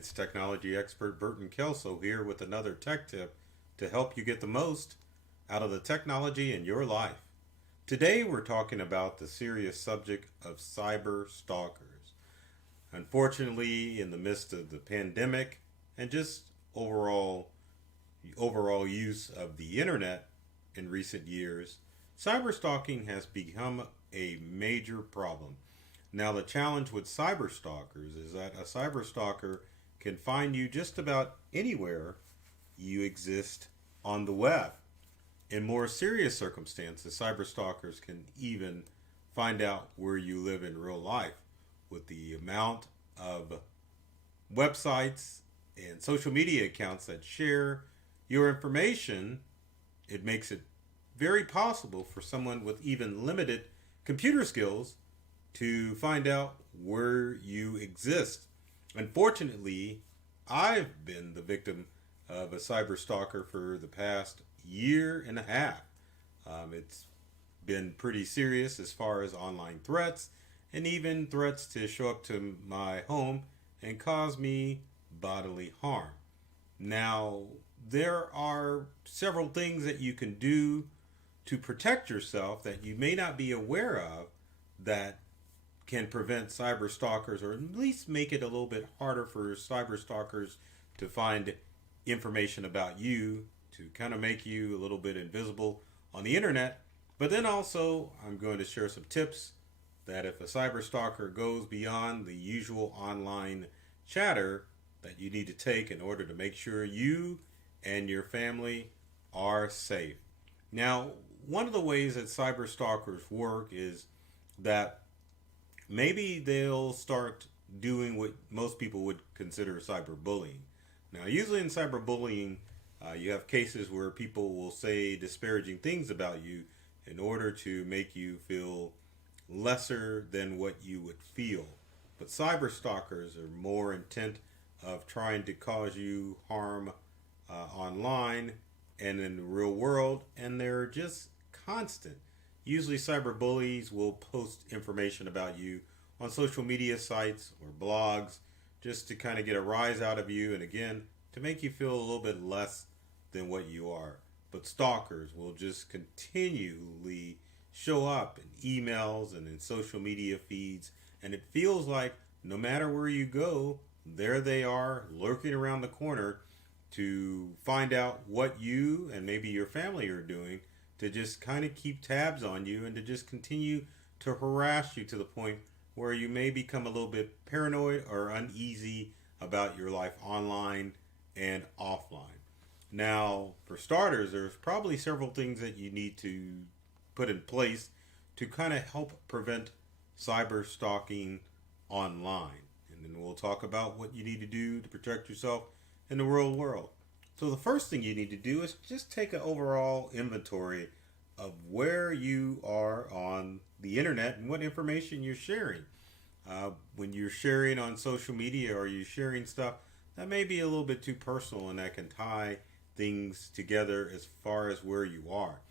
It's technology expert Burton Kelso here with another tech tip to help you get the most out of the technology in your life. Today we're talking about the serious subject of cyber stalkers. Unfortunately, in the midst of the pandemic and just overall use of the internet in recent years, cyber stalking has become a major problem. Now, the challenge with cyber stalkers is that a cyber stalker can find you just about anywhere you exist on the web. In more serious circumstances, cyber stalkers can even find out where you live in real life. With the amount of websites and social media accounts that share your information, it makes it very possible for someone with even limited computer skills to find out where you exist. Unfortunately, I've been the victim of a cyber stalker for the past year and a half. It's been pretty serious as far as online threats and even threats to show up to my home and cause me bodily harm. Now, there are several things that you can do to protect yourself that you may not be aware of that can prevent cyber stalkers, or at least make it a little bit harder for cyber stalkers to find information about you, to kind of make you a little bit invisible on the internet. But then also, I'm going to share some tips that if a cyber stalker goes beyond the usual online chatter, that you need to take in order to make sure you and your family are safe. Now, one of the ways that cyber stalkers work is that maybe they'll start doing what most people would consider cyberbullying. Now, usually in cyberbullying, you have cases where people will say disparaging things about you in order to make you feel lesser than what you would feel. But cyber stalkers are more intent of trying to cause you harm online and in the real world, and they're just constant. Usually cyber bullies will post information about you on social media sites or blogs just to kind of get a rise out of you, and again, to make you feel a little bit less than what you are. But stalkers will just continually show up in emails and in social media feeds, and it feels like no matter where you go, there they are lurking around the corner to find out what you and maybe your family are doing, to just kind of keep tabs on you and to just continue to harass you to the point where you may become a little bit paranoid or uneasy about your life online and offline. Now, for starters, there's probably several things that you need to put in place to kind of help prevent cyber stalking online. And then we'll talk about what you need to do to protect yourself in the real world. So the first thing you need to do is just take an overall inventory of where you are on the internet and what information you're sharing. When you're sharing on social media or you're sharing stuff that may be a little bit too personal, and that can tie things together as far as where you are.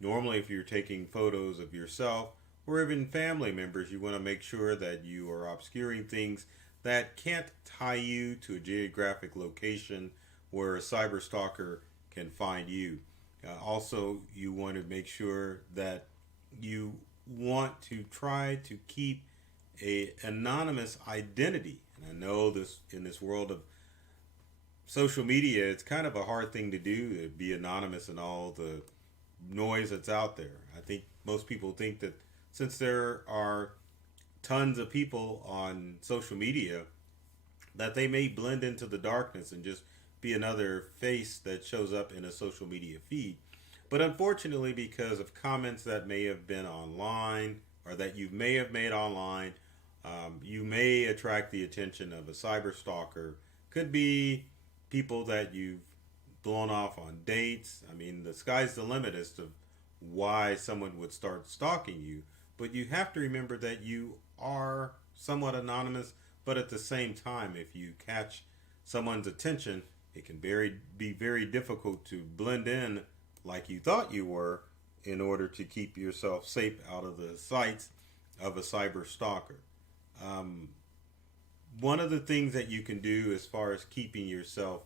Normally, if you're taking photos of yourself or even family members, you want to make sure that you are obscuring things that can't tie you to a geographic location where a cyber stalker can find you. Also, you want to make sure that you want to try to keep a anonymous identity. And I know this in this world of social media, it's kind of a hard thing to do, to be anonymous and all the noise that's out there. I think most people think that since there are tons of people on social media, that they may blend into the darkness and just be another face that shows up in a social media feed. But unfortunately, because of comments that may have been online or that you may have made online, you may attract the attention of a cyber stalker. Could be people that you've blown off on dates. I mean, the sky's the limit as to why someone would start stalking you. But you have to remember that you are somewhat anonymous, but at the same time, if you catch someone's attention, it can be very difficult to blend in like you thought you were in order to keep yourself safe out of the sights of a cyber stalker. one of the things that you can do as far as keeping yourself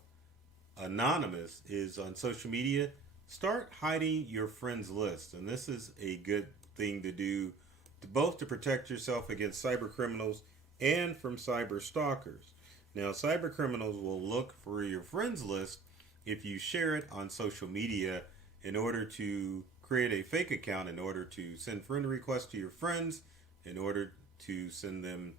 anonymous is on social media, start hiding your friends list. And this is a good thing to do both to protect yourself against cyber criminals and from cyber stalkers. Now, cyber criminals will look for your friends list if you share it on social media in order to create a fake account, in order to send friend requests to your friends, in order to send them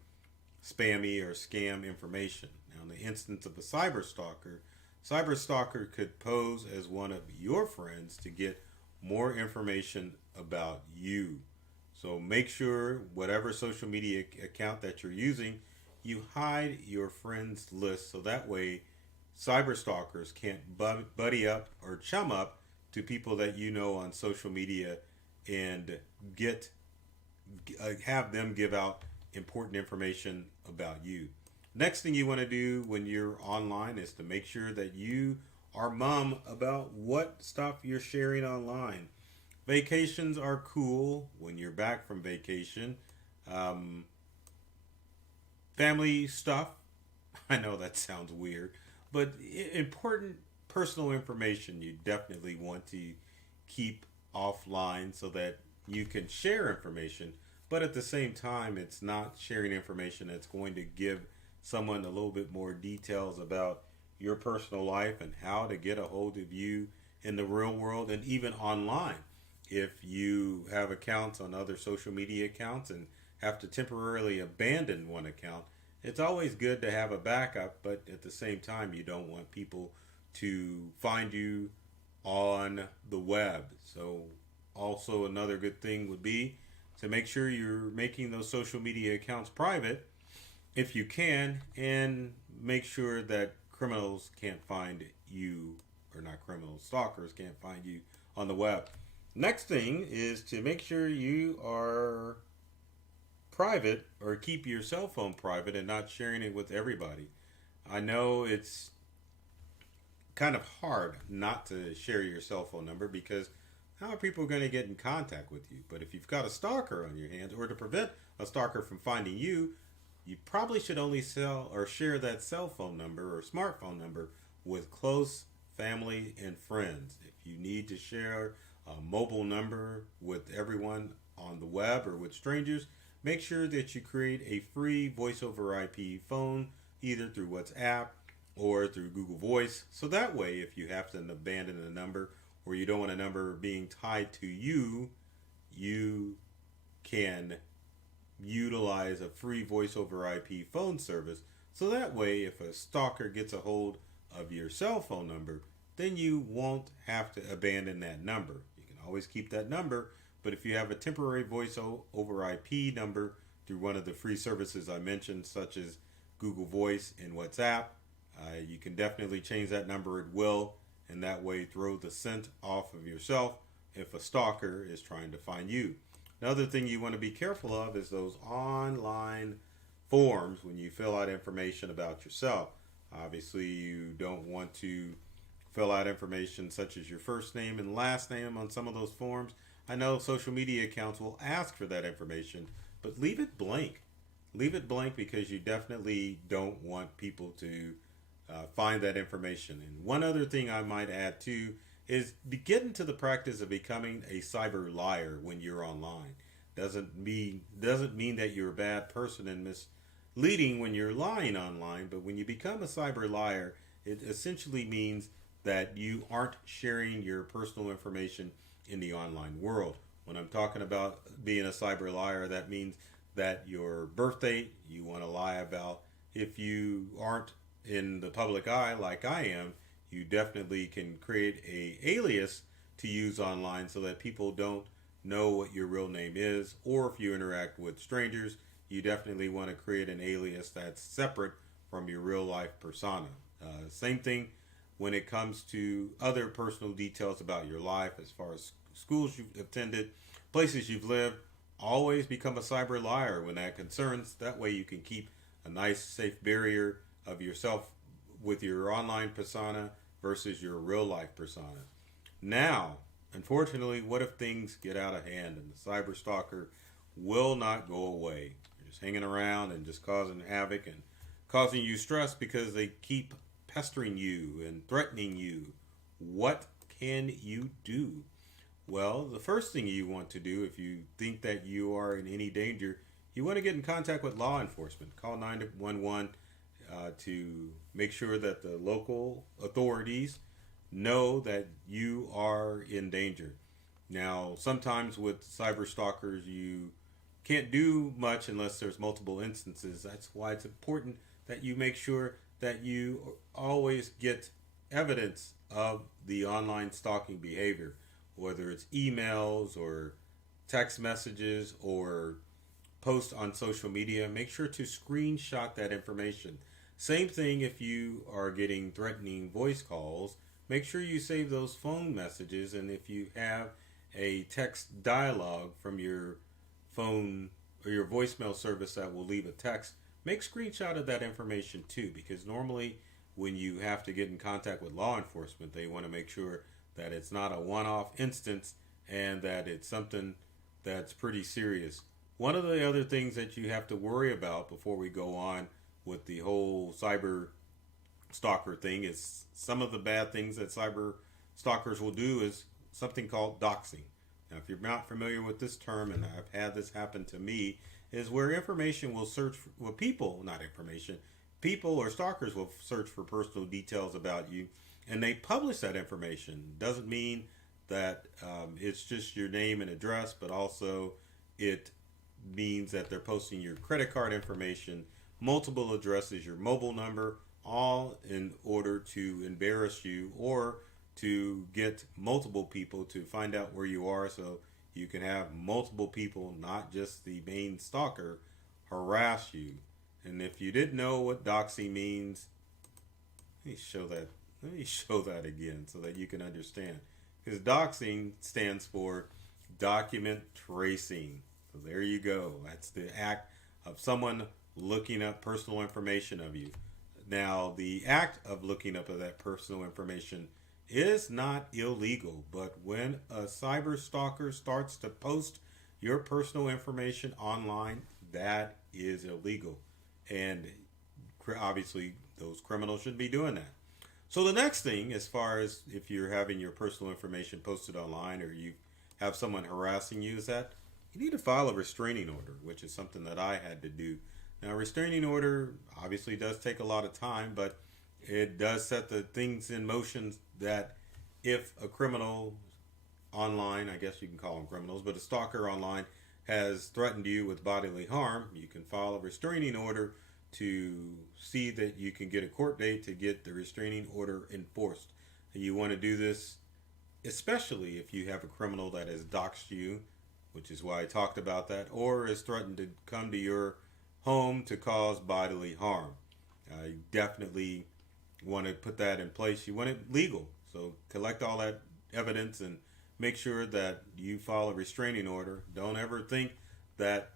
spammy or scam information. Now, in the instance of a cyber stalker could pose as one of your friends to get more information about you. So make sure whatever social media account that you're using, you hide your friends list so that way cyber stalkers can't buddy up or chum up to people that you know on social media and get have them give out important information about you. Next thing you want to do when you're online is to make sure that you are mum about what stuff you're sharing online. Vacations are cool when you're back from vacation. Family stuff, I know that sounds weird, but important personal information you definitely want to keep offline so that you can share information, but at the same time, it's not sharing information that's going to give someone a little bit more details about your personal life and how to get a hold of you in the real world and even online. If you have accounts on other social media accounts and have to temporarily abandon one account, it's always good to have a backup, but at the same time, you don't want people to find you on the web. So also another good thing would be to make sure you're making those social media accounts private if you can, and make sure that criminals can't find you, or not criminals, stalkers can't find you on the web. Next thing is to make sure you are private or keep your cell phone private and not sharing it with everybody. I know it's kind of hard not to share your cell phone number because how are people going to get in contact with you? But if you've got a stalker on your hands, or to prevent a stalker from finding you, you probably should only sell or share that cell phone number or smartphone number with close family and friends. If you need to share a mobile number with everyone on the web or with strangers, make sure that you create a free voice over IP phone either through WhatsApp or through Google Voice. So that way, if you have to abandon a number or you don't want a number being tied to you, you can utilize a free voice over IP phone service. So that way, if a stalker gets a hold of your cell phone number, then you won't have to abandon that number. You can always keep that number, but if you have a temporary voice over IP number through one of the free services I mentioned, such as Google Voice and WhatsApp, you can definitely change that number at will, and that way throw the scent off of yourself if a stalker is trying to find you. Another thing you want to be careful of is those online forms when you fill out information about yourself. Obviously, you don't want to fill out information such as your first name and last name on some of those forms. I know social media accounts will ask for that information, but leave it blank. Leave it blank because you definitely don't want people to find that information. And one other thing I might add too is get into the practice of becoming a cyber liar when you're online. Doesn't mean that you're a bad person and misleading when you're lying online, but when you become a cyber liar, it essentially means that you aren't sharing your personal information in the online world. When I'm talking about being a cyber liar, that means that your birth date you want to lie about. If you aren't in the public eye like I am, you definitely can create a alias to use online so that people don't know what your real name is. Or if you interact with strangers, you definitely want to create an alias that's separate from your real life persona. Same thing when it comes to other personal details about your life, as far as schools you've attended, places you've lived. Always become a cyber liar when that concerns. That way you can keep a nice safe barrier of yourself with your online persona versus your real life persona. Now, unfortunately, what if things get out of hand and the cyber stalker will not go away? You're just hanging around and just causing havoc and causing you stress because they keep pestering you and threatening you. What can you do? Well, the first thing you want to do if you think that you are in any danger, you want to get in contact with law enforcement. Call 911 to make sure that the local authorities know that you are in danger. Now, sometimes with cyber stalkers, you can't do much unless there's multiple instances. That's why it's important that you make sure that you always get evidence of the online stalking behavior, whether it's emails or text messages or posts on social media. Make sure to screenshot that information. Same thing if you are getting threatening voice calls. Make sure you save those phone messages, and if you have a text dialogue from your phone or your voicemail service that will leave a text, make screenshot of that information too, because normally when you have to get in contact with law enforcement, they want to make sure that it's not a one-off instance and that it's something that's pretty serious. One of the other things that you have to worry about before we go on with the whole cyber stalker thing is some of the bad things that cyber stalkers will do is something called doxing. Now, if you're not familiar with this term, and I've had this happen to me, is where information will search for, well, people or stalkers will search for personal details about you, and they publish that information. Doesn't mean that it's just your name and address, but also it means that they're posting your credit card information, multiple addresses, your mobile number, all in order to embarrass you or to get multiple people to find out where you are, so you can have multiple people, not just the main stalker, harass you. And if you didn't know what doxing means, let me show that again so that you can understand. Because doxing stands for document tracing. So there you go. That's the act of someone looking up personal information of you. Now, the act of looking up of that personal information is not illegal, but when a cyber stalker starts to post your personal information online, that is illegal. And obviously, those criminals shouldn't be doing that. So the next thing, as far as if you're having your personal information posted online or you have someone harassing you, is that you need to file a restraining order, which is something that I had to do. Now, a restraining order obviously does take a lot of time, but it does set the things in motion that if a criminal online, I guess you can call them criminals, but a stalker online has threatened you with bodily harm, you can file a restraining order to see that you can get a court date to get the restraining order enforced. And you want to do this especially if you have a criminal that has doxed you, which is why I talked about that, or is threatened to come to your home to cause bodily harm. You definitely want to put that in place. You want it legal. So collect all that evidence and make sure that you file a restraining order. Don't ever think that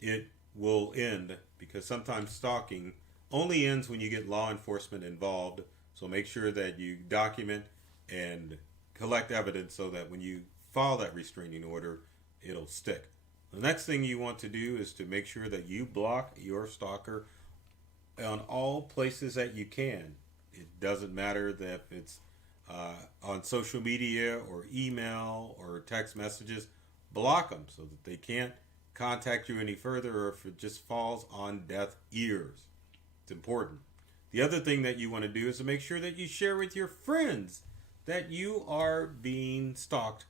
it will end, because sometimes stalking only ends when you get law enforcement involved. So make sure that you document and collect evidence so that when you file that restraining order, it'll stick. The next thing you want to do is to make sure that you block your stalker on all places that you can. It doesn't matter that if it's on social media or email or text messages, block them so that they can't contact you any further, or if it just falls on deaf ears. It's important. The other thing that you want to do is to make sure that you share with your friends that you are being stalked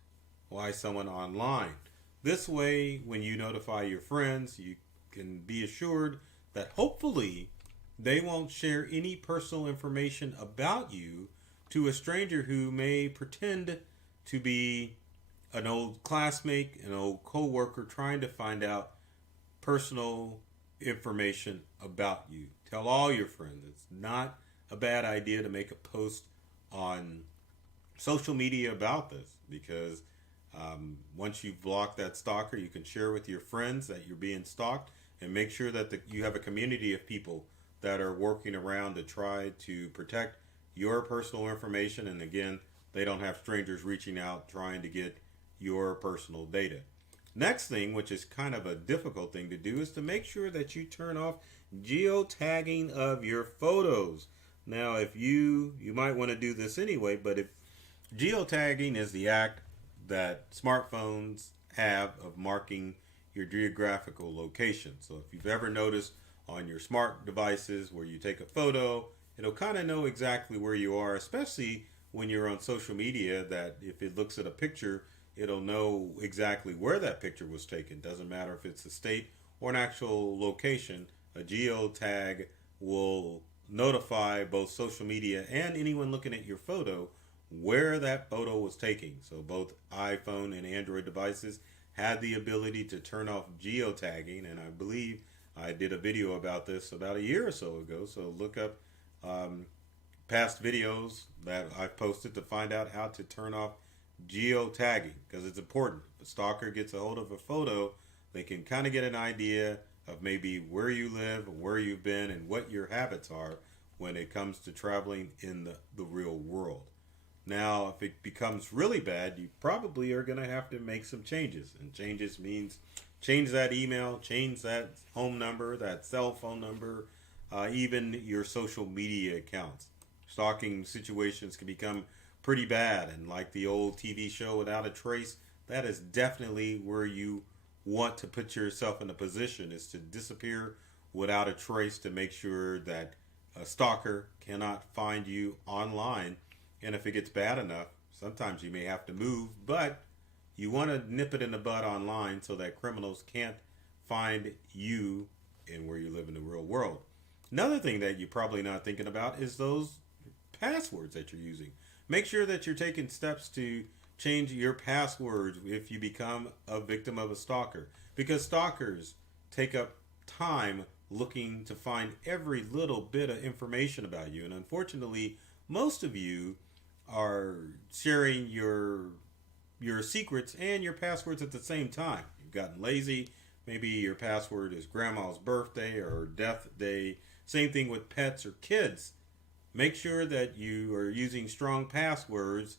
by someone online. This way, when you notify your friends, you can be assured that hopefully they won't share any personal information about you to a stranger who may pretend to be an old classmate, an old co-worker, trying to find out personal information about you. Tell all your friends. It's not a bad idea to make a post on social media about this, because once you block that stalker, you can share with your friends that you're being stalked, and make sure that you have a community of people that are working around to try to protect your personal information. And again, they don't have strangers reaching out trying to get your personal data. Next thing, which is kind of a difficult thing to do, is to make sure that you turn off geotagging of your photos. Now, if you might want to do this anyway, but if geotagging is the act that smartphones have of marking your geographical location. So if you've ever noticed on your smart devices where you take a photo, it'll kind of know exactly where you are, especially when you're on social media, that if it looks at a picture, it'll know exactly where that picture was taken. Doesn't matter if it's a state or an actual location. A geotag will notify both social media and anyone looking at your photo where that photo was taken. So both iPhone and Android devices had the ability to turn off geotagging, and I believe I did a video about this about a year or so ago. So look up past videos that I've posted to find out how to turn off geotagging, because it's important. If a stalker gets a hold of a photo, they can kind of get an idea of maybe where you live, where you've been, and what your habits are when it comes to traveling in the real world. Now, if it becomes really bad, you probably are going to have to make some changes. And changes means change that email, change that home number, that cell phone number, even your social media accounts. Stalking situations can become pretty bad. And like the old TV show Without a Trace, that is definitely where you want to put yourself in a position, is to disappear without a trace, to make sure that a stalker cannot find you online. And if it gets bad enough, sometimes you may have to move, but you want to nip it in the bud online so that criminals can't find you and where you live in the real world. Another thing that you're probably not thinking about is those passwords that you're using. Make sure that you're taking steps to change your passwords if you become a victim of a stalker, because stalkers take up time looking to find every little bit of information about you. And unfortunately, most of you are sharing your secrets and your passwords at the same time. You've gotten lazy. Maybe your password is grandma's birthday or death day. Same thing with pets or kids. Make sure that you are using strong passwords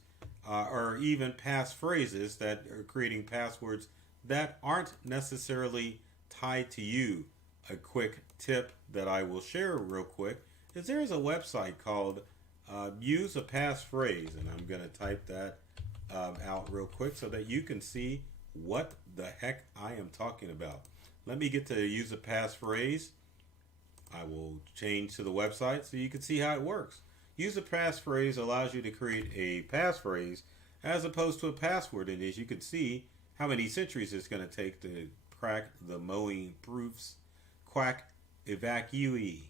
or even passphrases that are creating passwords that aren't necessarily tied to you. A quick tip that I will share real quick is there's a website called Use a Passphrase, and I'm going to type that out real quick so that you can see what the heck I am talking about. Let me get to Use a Passphrase. I will change to the website so you can see how it works. Use a passphrase allows you to create a passphrase as opposed to a password, and as you can see how many centuries it's going to take to crack the mowing proofs quack evacuee.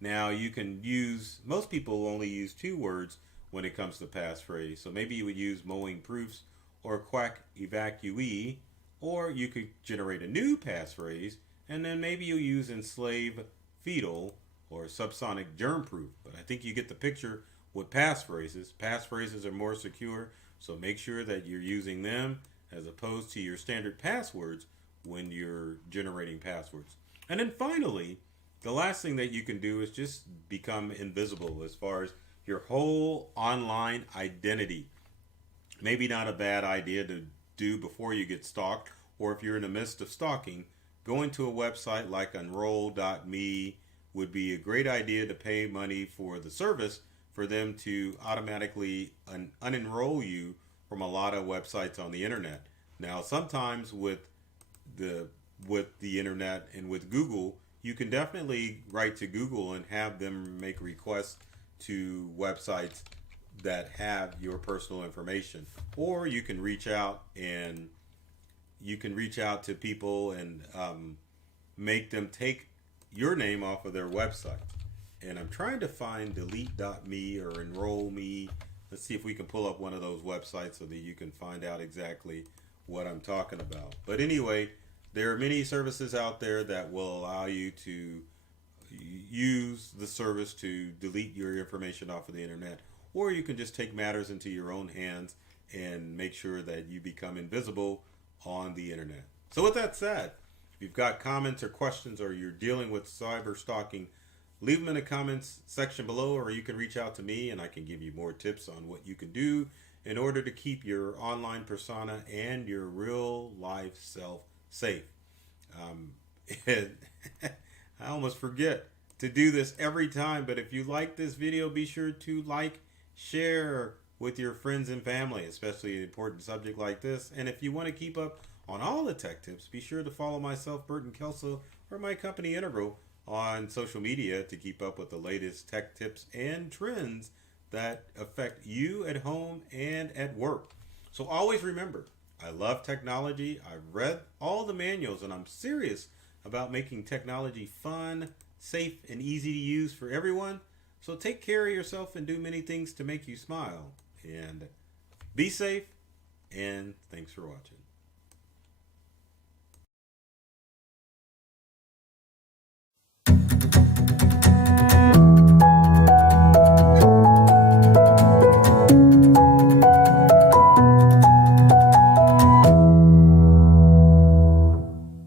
Now you can use, most people only use two words when it comes to passphrase, so maybe you would use mowing proofs or quack evacuee, or you could generate a new passphrase and then maybe you use enslave fetal or subsonic germ-proof. But I think you get the picture with passphrases. Passphrases are more secure, so make sure that you're using them as opposed to your standard passwords when you're generating passwords. And then finally, the last thing that you can do is just become invisible as far as your whole online identity. Maybe not a bad idea to do before you get stalked, or if you're in the midst of stalking, going to a website like enroll.me would be a great idea to pay money for the service for them to automatically unenroll you from a lot of websites on the internet. Now, sometimes with the internet and with Google, you can definitely write to Google and have them make requests to websites that have your personal information, or you can reach out to people and make them take your name off of their website. And I'm trying to find delete.me or enroll me. Let's see if we can pull up one of those websites so that you can find out exactly what I'm talking about. But anyway, there are many services out there that will allow you to use the service to delete your information off of the internet, or you can just take matters into your own hands and make sure that you become invisible on the internet. So with that said, if you've got comments or questions, or you're dealing with cyber stalking, leave them in the comments section below, or you can reach out to me and I can give you more tips on what you can do in order to keep your online persona and your real life self safe. I almost forget to do this every time, but if you like this video, be sure to like, share with your friends and family, especially an important subject like this. And if you want to keep up on all the tech tips, be sure to follow myself, Burton Kelso, or my company Integral on social media to keep up with the latest tech tips and trends that affect you at home and at work. So always remember, I love technology. I've read all the manuals, and I'm serious about making technology fun, safe, and easy to use for everyone. So take care of yourself and do many things to make you smile. And be safe, and thanks for watching.